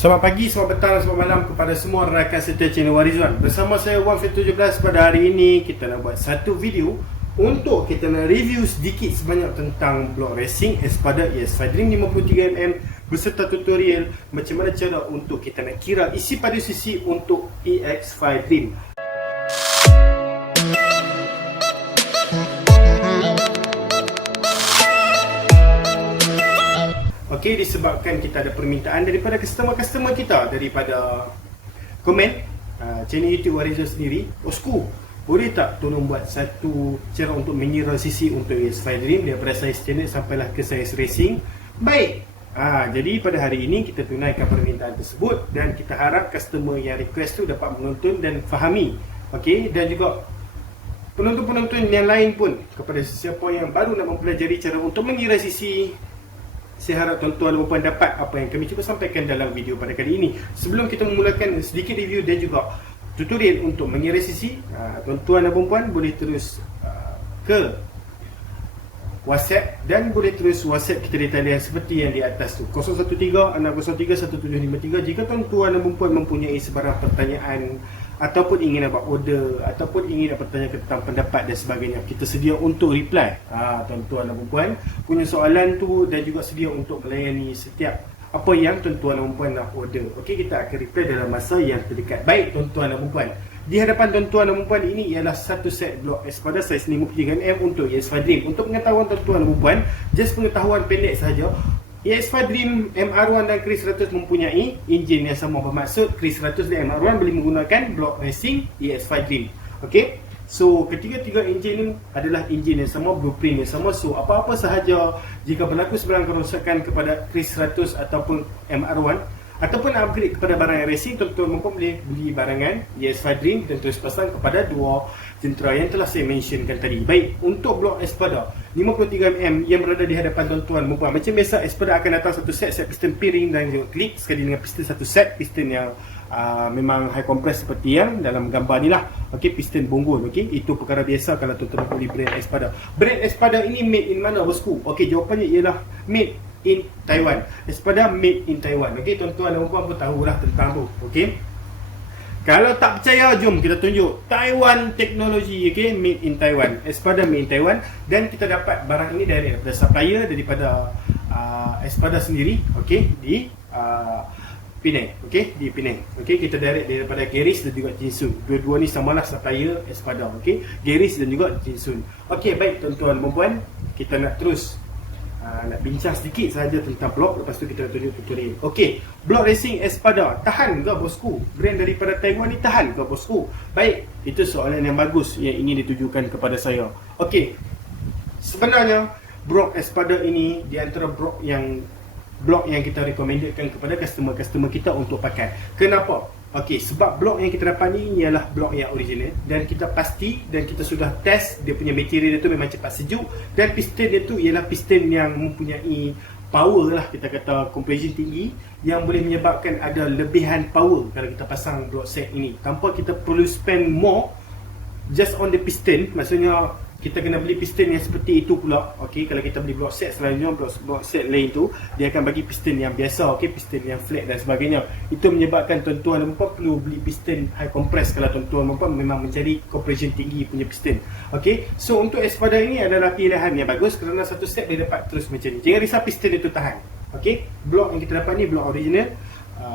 Selamat pagi, selamat petang, selamat malam kepada semua rakan setia channel Warizwan. Bersama saya Wan Fit 17. Pada hari ini kita nak buat satu video untuk kita nak review sedikit sebanyak tentang blok racing Espada ES5 Dream 53mm beserta tutorial macam mana cara untuk kita nak kira isi pada sisi untuk EX5 Dream. Okey, disebabkan kita ada permintaan daripada customer kita, daripada komen channel YouTube Warizwan sendiri, Osku, boleh tak tolong buat satu cara untuk mengira sisi untuk ES5 Dream daripada saiz standard sampailah ke saiz racing. Baik, jadi pada hari ini kita tunaikan permintaan tersebut dan kita harap customer yang request tu dapat menonton dan fahami. Okey, dan juga penonton-penonton yang lain pun, kepada sesiapa yang baru nak mempelajari cara untuk mengira sisi, saya harap tuan-tuan dan puan dapat apa yang kami cuba sampaikan dalam video pada kali ini. Sebelum kita memulakan sedikit review dan juga tutorial untuk mengira sisi, tuan-tuan dan puan boleh terus ke WhatsApp dan boleh terus WhatsApp kita di talian seperti yang di atas tu, 013-603-1753. Jika tuan-tuan dan puan mempunyai sebarang pertanyaan ataupun ingin nak buat order ataupun ingin nak bertanya tentang pendapat dan sebagainya, kita sedia untuk reply. Tuan-tuan dan puan punya soalan tu dan juga sedia untuk melayani setiap apa yang tuan-tuan dan puan nak order. Okey, kita akan reply dalam masa yang terdekat. Baik tuan-tuan dan puan, di hadapan tuan-tuan dan puan ini ialah satu set blok Espada saiz 53mm untuk ES5 Dream. Untuk pengetahuan tuan-tuan dan puan, just pengetahuan pendek sahaja, ES5 Dream MR1 dan Chris 100 mempunyai enjin yang sama. Bermaksud Chris 100 dan MR1 boleh menggunakan blok racing ES5 Dream. Okey, so ketiga-tiga enjin ini adalah enjin yang sama, blueprint yang sama. So apa-apa sahaja jika berlaku sebarang kerosakan kepada Chris 100 ataupun MR1 ataupun upgrade kepada barang racing, tuan-tuan boleh beli barangan ES5 Dream dan terus pasang kepada dua jentera yang telah saya mentionkan tadi. Baik, untuk blok Espada 53mm yang berada di hadapan tuan-tuan dan puan, macam biasa Espada akan datang satu set piston piring dan juga klik sekali dengan piston satu set piston yang memang high compress seperti yang dalam gambar ni lah. Okey, piston bonggol. Okey, itu perkara biasa kalau tuan-tuan beli brand Espada. Brand Espada ini made in mana bosku? Okey, jawapannya ialah made in Taiwan. Espada made in Taiwan. Okey, tuan-tuan dan puan pun tahulah tentang tu. Okey, kalau tak percaya, jom kita tunjuk Taiwan teknologi. Okey, made in Taiwan. Espada made in Taiwan. Dan kita dapat barang ini daripada supplier, daripada Espada sendiri. Okey, di Penang. Okey, di Penang. Okey, kita direct daripada Geris dan juga Jinsun. Dua-dua ni samalah supplier Espada. Okey, Geris dan juga Jinsun. Okey, baik tuan-tuan dan puan, kita nak terus nak bincang sedikit sahaja tentang blok, lepas tu kita nak tunjuk tutorial. Okey, blok racing Espada tahan ke bosku? Brand daripada Taiwan ni tahan ke bosku? Baik, itu soalan yang bagus yang ingin ditujukan kepada saya. Okey, sebenarnya blok Espada ini di antara blok yang kita recommendedkan kepada customer kita untuk pakai. Kenapa? Okey, sebab blok yang kita dapat ni ialah blok yang original dan kita pasti dan kita sudah test dia punya material itu memang cepat sejuk dan piston dia tu ialah piston yang mempunyai power lah, kita kata compression tinggi yang boleh menyebabkan ada lebihan power kalau kita pasang blok set ini tanpa kita perlu spend more just on the piston. Maksudnya kita kena beli piston yang seperti itu pula. Okey, kalau kita beli blok set selalunya blok set lain tu dia akan bagi piston yang biasa, okey, piston yang flat dan sebagainya. Itu menyebabkan tuan-tuan dan puan perlu beli piston high compress kalau tuan-tuan dan puan memang mencari compression tinggi punya piston. Okey, so untuk Espada ini adalah pilihan yang bagus kerana satu set dia dapat terus macam ni. Jangan risau piston itu tahan. Okey, blok yang kita dapat ni blok original,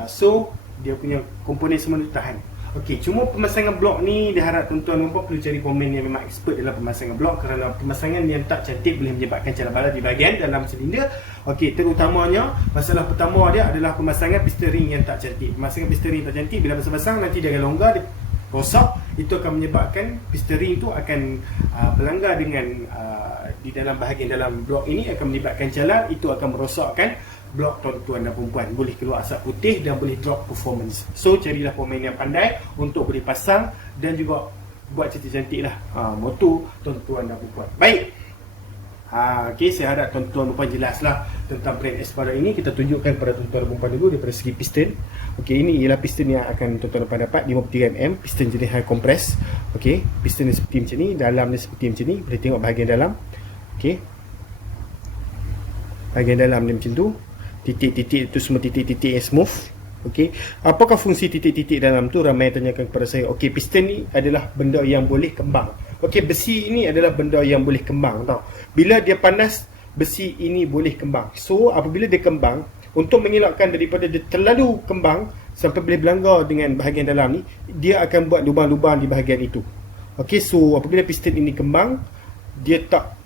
so dia punya komponen semua itu tahan. Okey, cuma pemasangan blok ni diharap tuan-tuan dan puan perlu cari komen yang memang expert dalam pemasangan blok kerana pemasangan yang tak cantik boleh menyebabkan calar balas di bahagian dalam silinder. Okey, terutamanya masalah pertama dia adalah pemasangan piston ring yang tak cantik. Pemasangan piston ring tak cantik, bila pasang-pasang nanti dia akan longgar, dia rosak. Itu akan menyebabkan piston ring tu akan berlanggar dengan di dalam bahagian dalam blok ini, akan menyebabkan calar. Itu akan merosakkan blok tuan-tuan dan perempuan, boleh keluar asap putih dan boleh drop performance. So carilah pemain yang pandai untuk boleh pasang dan juga buat cantik-cantik lah motor tuan-tuan dan perempuan. Baik, okey, saya harap tuan-tuan dan perempuan jelaslah tentang brand Espada ini. Kita tunjukkan kepada tuan-tuan dan perempuan dulu daripada segi piston. Okey, ini ialah piston yang akan tuan-tuan dan perempuan dapat 53mm, piston jenis high compress. Okey, piston dia seperti macam ni, dalam dia seperti macam ni, boleh tengok bahagian dalam. Okey, bahagian dalam dia macam tu. Titik-titik itu semua titik-titik yang smooth. Okey, apakah fungsi titik-titik dalam tu? Ramai tanyakan kepada saya. Okey, piston ni adalah benda yang boleh kembang. Okey, besi ini adalah benda yang boleh kembang tau. Bila dia panas, besi ini boleh kembang. So, apabila dia kembang, untuk mengelakkan daripada dia terlalu kembang sampai boleh berlanggar dengan bahagian dalam ni, dia akan buat lubang-lubang di bahagian itu. Okey, so apabila piston ini kembang, dia tak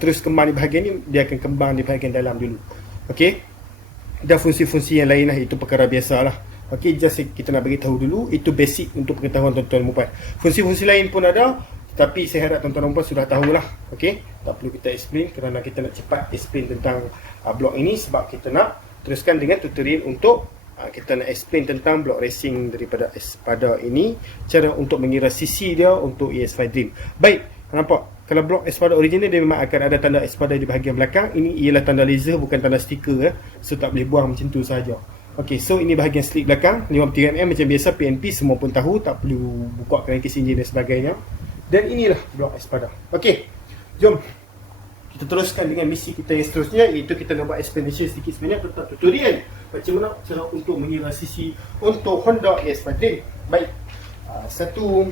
terus kembang di bahagian ni, dia akan kembang di bahagian dalam dulu. Okey. Dan fungsi-fungsi yang lain lah, itu perkara biasa lah. Ok, just kita nak beritahu dulu, itu basic untuk pengetahuan tuan-tuan dan puan. Fungsi-fungsi lain pun ada, tapi saya harap tuan-tuan dan puan sudah tahulah. Ok, tak perlu kita explain kerana kita nak cepat explain tentang blok ini, sebab kita nak teruskan dengan tutorial untuk kita nak explain tentang blok racing daripada Espada ini, cara untuk mengira CC dia untuk ES5 Dream. Baik, nampak? Kalau blok Espada original, dia memang akan ada tanda Espada di bahagian belakang. Ini ialah tanda laser, bukan tanda stiker. So tak boleh buang macam tu saja. Ok, so ini bahagian slik belakang 53mm macam biasa. PNP semua pun tahu, tak perlu buka crankcase engine dan sebagainya. Dan inilah blok Espada. Ok, jom kita teruskan dengan misi kita yang seterusnya, iaitu kita nak buat explanation sedikit sebanyak tentang tutorial macam mana cara untuk mengira CC untuk Honda ES5 Dream. Baik, satu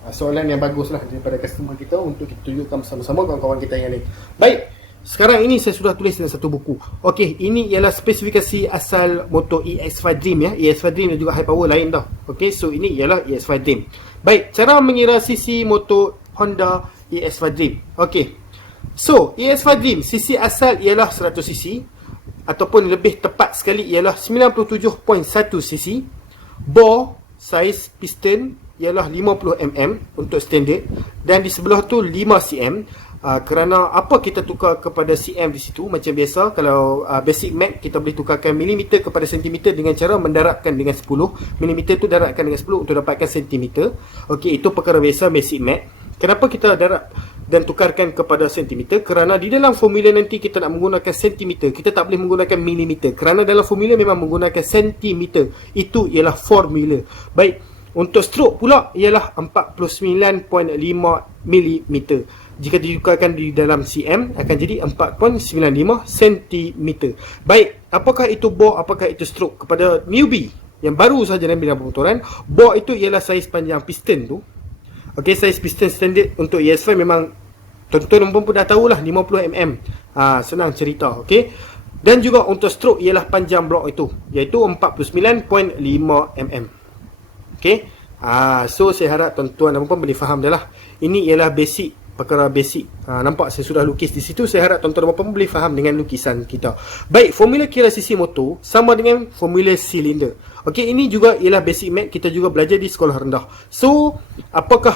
soalan yang bagus lah daripada customer kita untuk kita tunjukkan bersama-sama kawan-kawan kita yang lain. Baik, sekarang ini saya sudah tulis dalam satu buku. Okey, ini ialah spesifikasi asal motor ES5 Dream ya. ES5 Dream dan juga high power lain dah. Okey, so ini ialah ES5 Dream. Baik, cara mengira CC motor Honda ES5 Dream. Okey, so ES5 Dream CC asal ialah 100 cc, ataupun lebih tepat sekali ialah 97.1 cc. Bore saiz piston ialah 50mm untuk standard, dan di sebelah tu 5cm. Kerana apa kita tukar kepada cm di situ? Macam biasa, kalau basic mat kita boleh tukarkan milimeter kepada sentimeter dengan cara mendarabkan dengan 10. Milimeter tu darabkan dengan 10 untuk dapatkan sentimeter. Okey, itu perkara biasa basic mat. Kenapa kita darab dan tukarkan kepada sentimeter? Kerana di dalam formula nanti kita nak menggunakan sentimeter, kita tak boleh menggunakan milimeter, kerana dalam formula memang menggunakan sentimeter. Itu ialah formula. Baik, untuk stroke pula ialah 49.5 mm. Jika ditukarkan di dalam cm akan jadi 4.95 cm. Baik, apakah itu bore, apakah itu stroke? Kepada newbie yang baru saja dalam bidang pemotoran, bore itu ialah saiz panjang piston tu. Okey, saiz piston standard untuk ES5 memang tuan-tuan pun dah tahulah, 50mm. Senang cerita. Okey. Dan juga untuk stroke ialah panjang blok itu, iaitu 49.5 mm. Okey. So saya harap tuan-tuan dan puan boleh faham dah lah. Ini ialah basic, perkara basic. Nampak saya sudah lukis di situ. Saya harap tuan-tuan dan puan boleh faham dengan lukisan kita. Baik, formula kira CC motor sama dengan formula silinder. Okey, ini juga ialah basic mat, kita juga belajar di sekolah rendah. So, apakah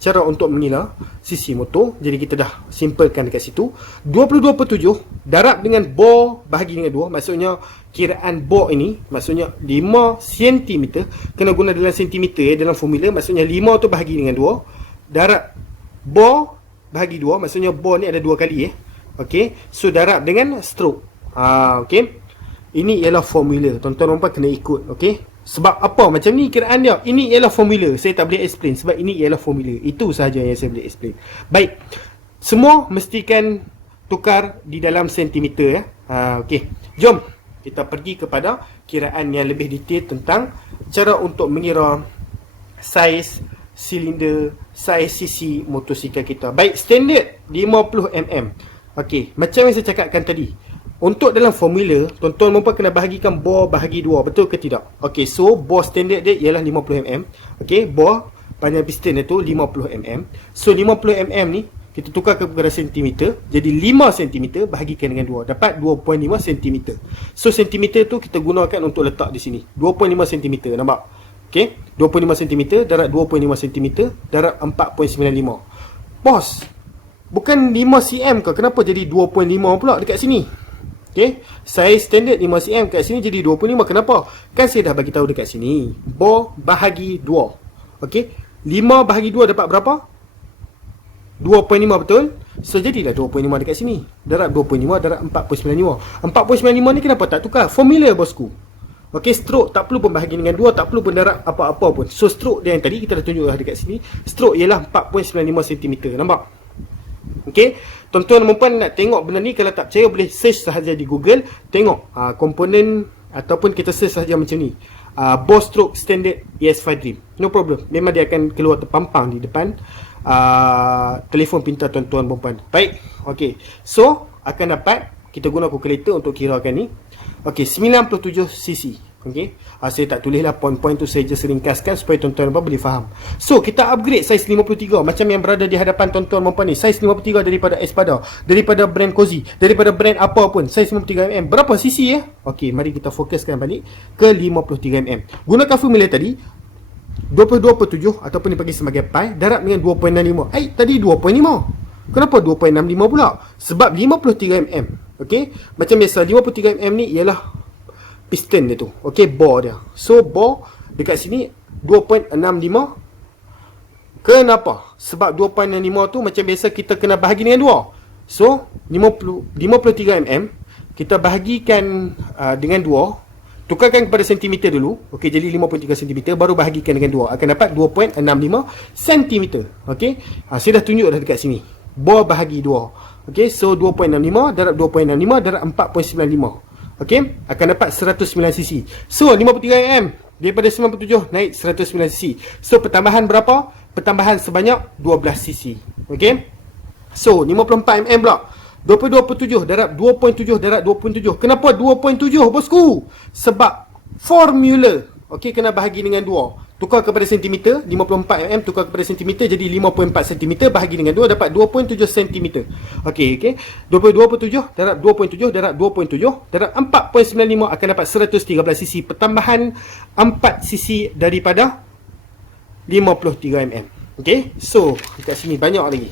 cara untuk mengira CC motor? Jadi kita dah simpelkan dekat situ. 22/7 darab dengan bore bahagi dengan 2. Maksudnya kiraan bore ini, maksudnya 5 cm, kena guna dalam sentimeter ya, dalam formula. Maksudnya 5 tu bahagi dengan 2, darab bore bahagi 2. Maksudnya bore ni ada 2 kali Okey, so darab dengan stroke. Okey, ini ialah formula. Tuan-tuan dan puan kena ikut. Okey, sebab apa macam ni kiraan dia? Ini ialah formula. Saya tak boleh explain sebab ini ialah formula. Itu sahaja yang saya boleh explain. Baik, semua mestikan tukar di dalam sentimeter ya. Okey, jom kita pergi kepada kiraan yang lebih detail tentang cara untuk mengira saiz silinder, saiz CC motosikal kita. Baik, standard 50mm. Okey, macam yang saya cakapkan tadi, untuk dalam formula, tuan-tuan dan puan kena bahagikan bore bahagi 2, betul ke tidak? Okey, so bore standard dia ialah 50mm. Okey, bore panjang piston itu 50mm. So 50mm ni kita tukar kepada sentimeter, jadi 5 cm bahagikan dengan 2, dapat 2.5 cm. So sentimeter tu kita gunakan untuk letak di sini, 2.5 cm, nampak? Okey, 2.5 cm darab 2.5 cm darab 4.95. Bos, bukan 5 cm ke? Kenapa jadi 2.5 pula dekat sini? Okey, saiz standard 5 cm, kat sini jadi 2.5. Kenapa? Kan saya dah bagi tahu dekat sini, bore bahagi 2. Okey, 5 bahagi 2 dapat berapa? 2.5, betul? So jadilah 2.5 dekat sini, darab 2.5 darab 4.95. 4.95 ni kenapa tak tukar? Formula bosku. Okey, stroke tak perlu pun bahagi dengan 2, tak perlu pun darab apa-apa pun. So stroke dia yang tadi kita dah tunjuk dah dekat sini, stroke ialah 4.95 cm, nampak? Okey, tuan-tuan dan puan nak tengok benda ni, kalau tak percaya boleh search sahaja di Google, tengok komponen ataupun kita search saja macam ni, ball stroke standard ES5 Dream, no problem, memang dia akan keluar terpampang di depan telefon pintar tuan-tuan dan puan. Baik, okey, so akan dapat, kita guna kalkulator untuk kirakan ni. Okey, 97cc. Okey, saya tak tulislah poin-poin tu, saya just ringkaskan supaya tuan-tuan dan puan boleh faham. So kita upgrade saiz 53 macam yang berada di hadapan tuan-tuan dan puan ni, saiz 53 daripada Espada, daripada brand Cozy, daripada brand apa pun, saiz 53mm. Berapa cc ya? Okey, mari kita fokuskan balik ke 53mm. Gunakan formula tadi 22/7 ataupun dipanggil sebagai pi darab dengan 2.65. Tadi 2.5. Kenapa 2.65 pula? Sebab 53mm. Okey, macam biasa 53mm ni ialah piston dia tu. Okey, bore dia. So bore dekat sini 2.65. Kenapa? Sebab 2.65 tu macam biasa kita kena bahagi dengan 2. So 53mm kita bahagikan dengan 2. Tukarkan kepada sentimeter dulu. Okey, jadi 5.3 cm baru bahagikan dengan 2. Akan dapat 2.65 cm. Okey, saya dah tunjuk dah dekat sini. Bore bahagi 2. Okey, so 2.65 darab 2.65 darab 4.95. Okey, akan dapat 109cc. So 53mm daripada 97 naik 109cc. So pertambahan berapa? Pertambahan sebanyak 12cc. Okey, so 54mm pula, 22/7 darab 2.7 darab 2.7. Kenapa 2.7 bosku? Sebab formula. Okey, kena bahagi dengan 2. Tukar kepada sentimeter, 54mm tukar kepada sentimeter jadi 5.4 cm bahagi dengan 2 dapat 2.7 cm. Okey, 22/7 darab 2.7 darab 2.7 darab 4.95 akan dapat 113 cc, pertambahan 4 cc daripada 53mm. Okey, so dekat sini banyak lagi.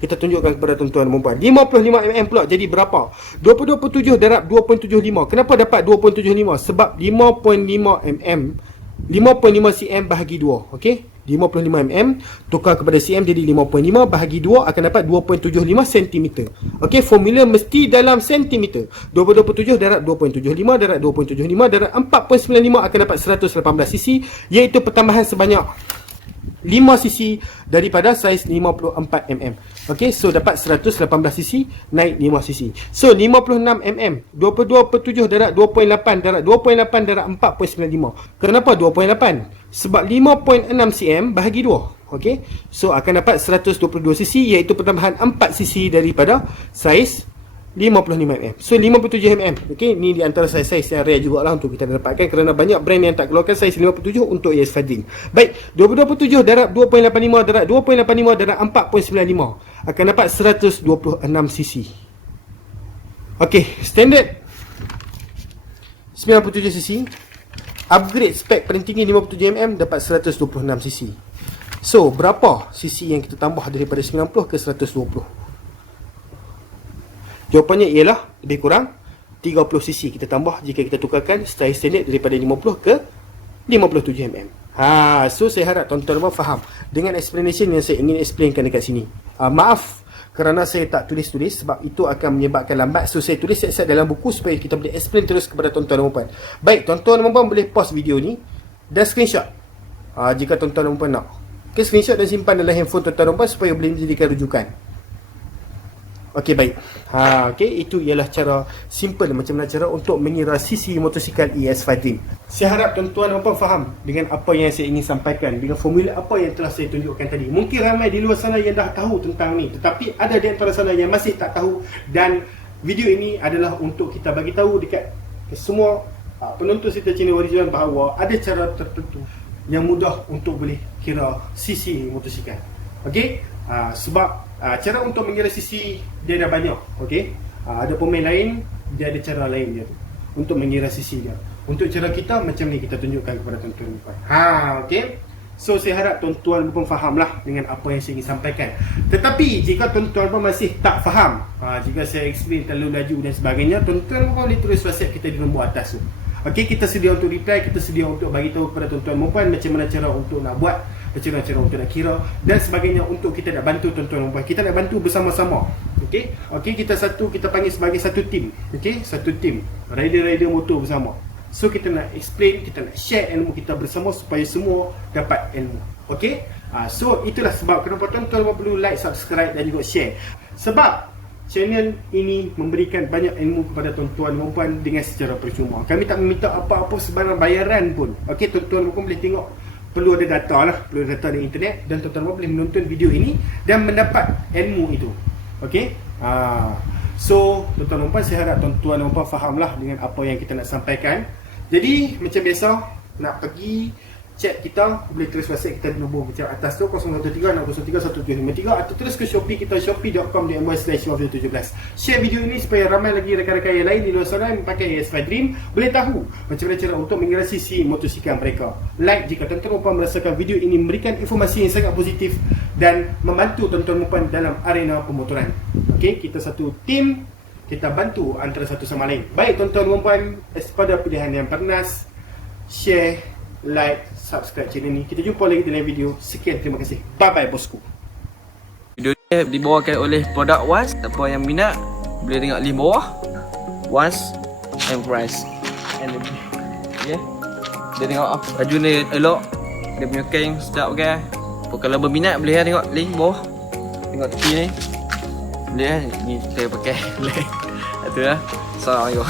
Kita tunjukkan kepada tuan-tuan dan puan. 55mm pula jadi berapa? 22/7 darab 2.75. Kenapa dapat 2.75? Sebab 5.5mm 5.5 cm bahagi 2. Okey, 55mm tukar kepada cm jadi 5.5 bahagi 2 akan dapat 2.75 cm. Okey, formula mesti dalam cm. 22/7 darab 2.75 darab 2.75 darab 4.95 akan dapat 118 cc, iaitu pertambahan sebanyak 5 cc daripada saiz 54mm. Okey, so dapat 118 cc naik 5 cc. So 56mm 22/7 darab 2.8 darab 2.8 darab 4.95. Kenapa 2.8? Sebab 5.6 cm bahagi 2. Okey, so akan dapat 122 cc, iaitu pertambahan 4 cc daripada saiz 55mm. So 57mm. Okey, ni di antara saiz-saiz yang rare jugalah untuk kita dapatkan kerana banyak brand yang tak keluarkan saiz 57 untuk ES5 Dream. Baik, 22/7 darab 2.85 darab 2.85 darab 4.95 akan dapat 126 cc. Okey, standard 97 cc. Upgrade spek paling tinggi 57mm dapat 126 cc. So berapa cc yang kita tambah daripada 90 ke 120? Jawapannya ialah lebih kurang 30cc kita tambah jika kita tukarkan saiz standard daripada 50 ke 57mm. So saya harap tuan-tuan faham dengan explanation yang saya ingin explainkan dekat sini. Maaf kerana saya tak tulis-tulis sebab itu akan menyebabkan lambat. So saya tulis siap-siap dalam buku supaya kita boleh explain terus kepada tuan-tuan dan puan. Baik, tuan-tuan dan puan boleh pause video ni dan screenshot jika tuan-tuan dan puan nak. Okay, screenshot dan simpan dalam handphone tuan-tuan dan puan supaya boleh menjadikan rujukan. Okey, baik. Okey, itu ialah cara simple macam mana cara untuk mengira cc motosikal ES5 Dream. Saya harap tuan-tuan dan puan faham dengan apa yang saya ingin sampaikan, dengan formula apa yang telah saya tunjukkan tadi. Mungkin ramai di luar sana yang dah tahu tentang ni, tetapi ada di antara sana yang masih tak tahu, dan video ini adalah untuk kita bagi tahu dekat semua penonton serta channel original bahawa ada cara tertentu yang mudah untuk boleh kira cc motosikal. Okey? Sebab cara untuk mengira cc dia dah banyak. Okey, ada pemain lain dia ada cara lain dia tu untuk mengira cc dia. Untuk cara kita macam ni kita tunjukkan kepada tuan-tuan dan puan. Okey, so saya harap tuan-tuan dan puan fahamlah dengan apa yang saya ingin sampaikan. Tetapi jika tuan-tuan dan puan masih tak faham, jika saya explain terlalu laju dan sebagainya, tuan-tuan dan puan boleh tulis WhatsApp kita di nombor atas tu. Okey, kita sedia untuk reply, kita sedia untuk bagi tahu kepada tuan-tuan dan puan macam mana cara untuk nak buat, macam mana cara untuk nak kira dan sebagainya, untuk kita nak bantu tuan-tuan dan puan. Kita nak bantu bersama-sama. Okey, kita panggil sebagai satu tim. Okey, satu tim rider-rider motor bersama. So kita nak explain, kita nak share ilmu kita bersama supaya semua dapat ilmu. Okey, so itulah sebab kenapa tuan-tuan perlu like, subscribe dan juga share. Sebab channel ini memberikan banyak ilmu kepada tuan-tuan dan puan dengan secara percuma. Kami tak meminta apa-apa sebarang bayaran pun. Okey, tuan-tuan dan puan boleh tengok, perlu ada data lah, perlu ada data di internet, dan tuan-tuan dan puan boleh menonton video ini dan mendapat ilmu itu. Okey? So, tuan-tuan dan puan, saya harap tuan-tuan dan puan fahamlah dengan apa yang kita nak sampaikan. Jadi, macam biasa, nak pergi chat kita, boleh terus WhatsApp kita di nombor macam atas tu 013-603-1753 atau terus ke Shopee kita, shopee.com.my/1517. Share video ini supaya ramai lagi rakan-rakan yang lain di luar sana yang pakai AS5 Dream boleh tahu macam mana cara untuk mengiringi si motosikal mereka. Like jika tuan-tuan dan puan merasakan video ini memberikan informasi yang sangat positif dan membantu tuan-tuan dan puan dalam arena pemotoran. Okey, kita satu tim, kita bantu antara satu sama lain. Baik tuan-tuan dan puan, pada pilihan yang bernas, share, like, subscribe channel ni. Kita jumpa lagi dalam video. Sekian, terima kasih. Bye bye bosku. Video ni dibawakan oleh produk Was. Siapa yang minat boleh tengok link bawah. Was and price. Okay. Dia tengok baju ni elok. Dia punya kain sedap pakai. Kalau berminat boleh tengok link bawah. Tengok tepi ni. Boleh ni saya pakai. Itu lah. Assalamualaikum.